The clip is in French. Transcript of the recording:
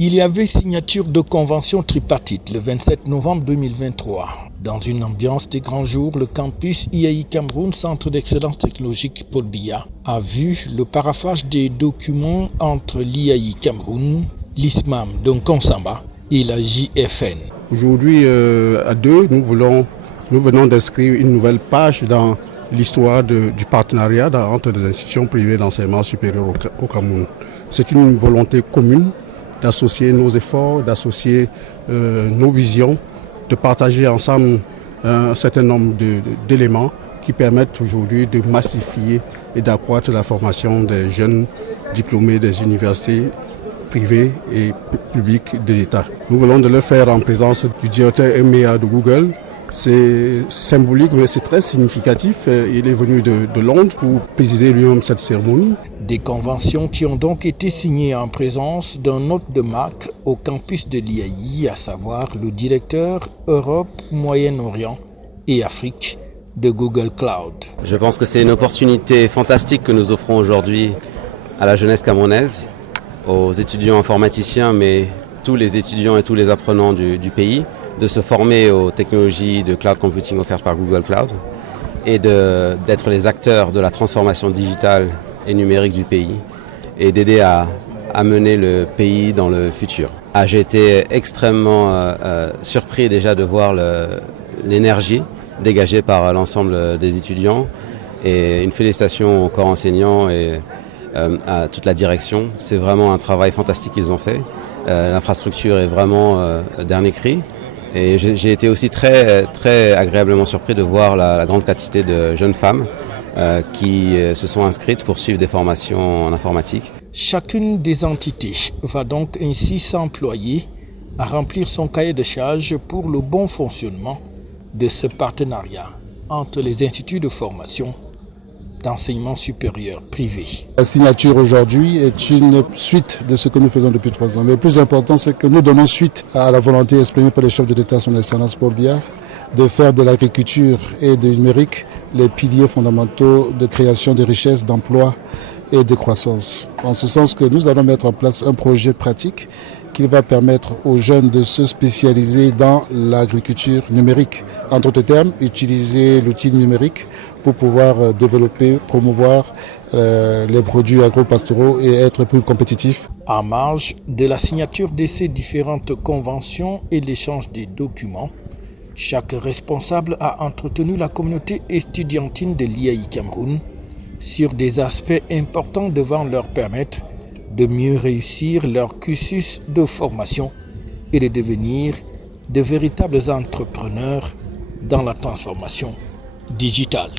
Il y avait signature de convention tripartite le 27 novembre 2023. Dans une ambiance des grands jours, le campus IAI Cameroun, Centre d'excellence technologique Paul Biya, a vu le paraphage des documents entre l'IAI Cameroun, l'ISMAM d'Onkonsamba et la JFN. Aujourd'hui, à deux, nous venons d'inscrire une nouvelle page dans l'histoire du partenariat entre les institutions privées d'enseignement supérieur au Cameroun. C'est une volonté commune d'associer nos efforts, d'associer nos visions, de partager ensemble un certain nombre d'éléments qui permettent aujourd'hui de massifier et d'accroître la formation des jeunes diplômés des universités privées et publiques de l'État. Nous voulons de le faire en présence du directeur MEA de Google. C'est symbolique, mais c'est très significatif. Il est venu de Londres pour présider lui-même cette cérémonie. Des conventions qui ont donc été signées en présence d'un hôte de marque au campus de l'IAI, à savoir le directeur Europe, Moyen-Orient et Afrique de Google Cloud. Je pense que c'est une opportunité fantastique que nous offrons aujourd'hui à la jeunesse camerounaise, aux étudiants informaticiens, mais tous les étudiants et tous les apprenants du pays, de se former aux technologies de cloud computing offertes par Google Cloud et d'être les acteurs de la transformation digitale et numérique du pays et d'aider à mener le pays dans le futur. J'ai été extrêmement surpris déjà de voir l'énergie dégagée par l'ensemble des étudiants et une félicitation au corps enseignant et à toute la direction. C'est vraiment un travail fantastique qu'ils ont fait. L'infrastructure est vraiment dernier cri. Et j'ai été aussi très, très agréablement surpris de voir la grande quantité de jeunes femmes qui se sont inscrites pour suivre des formations en informatique. Chacune des entités va donc ainsi s'employer à remplir son cahier de charges pour le bon fonctionnement de ce partenariat entre les instituts de formation d'enseignement supérieur privé. La signature aujourd'hui est une suite de ce que nous faisons depuis 3 ans. Mais le plus important, c'est que nous donnons suite à la volonté exprimée par le chef de l'État, son Excellence Paul Biya, de faire de l'agriculture et du numérique les piliers fondamentaux de création de richesses, d'emplois et de croissance. En ce sens que nous allons mettre en place un projet pratique qui va permettre aux jeunes de se spécialiser dans l'agriculture numérique. En d'autres termes, utiliser l'outil numérique pour pouvoir développer, promouvoir les produits agro-pastoraux et être plus compétitifs. En marge de la signature de ces différentes conventions et l'échange des documents, chaque responsable a entretenu la communauté estudiantine de l'IAI Cameroun sur des aspects importants devant leur permettre de mieux réussir leur cursus de formation et de devenir de véritables entrepreneurs dans la transformation digitale.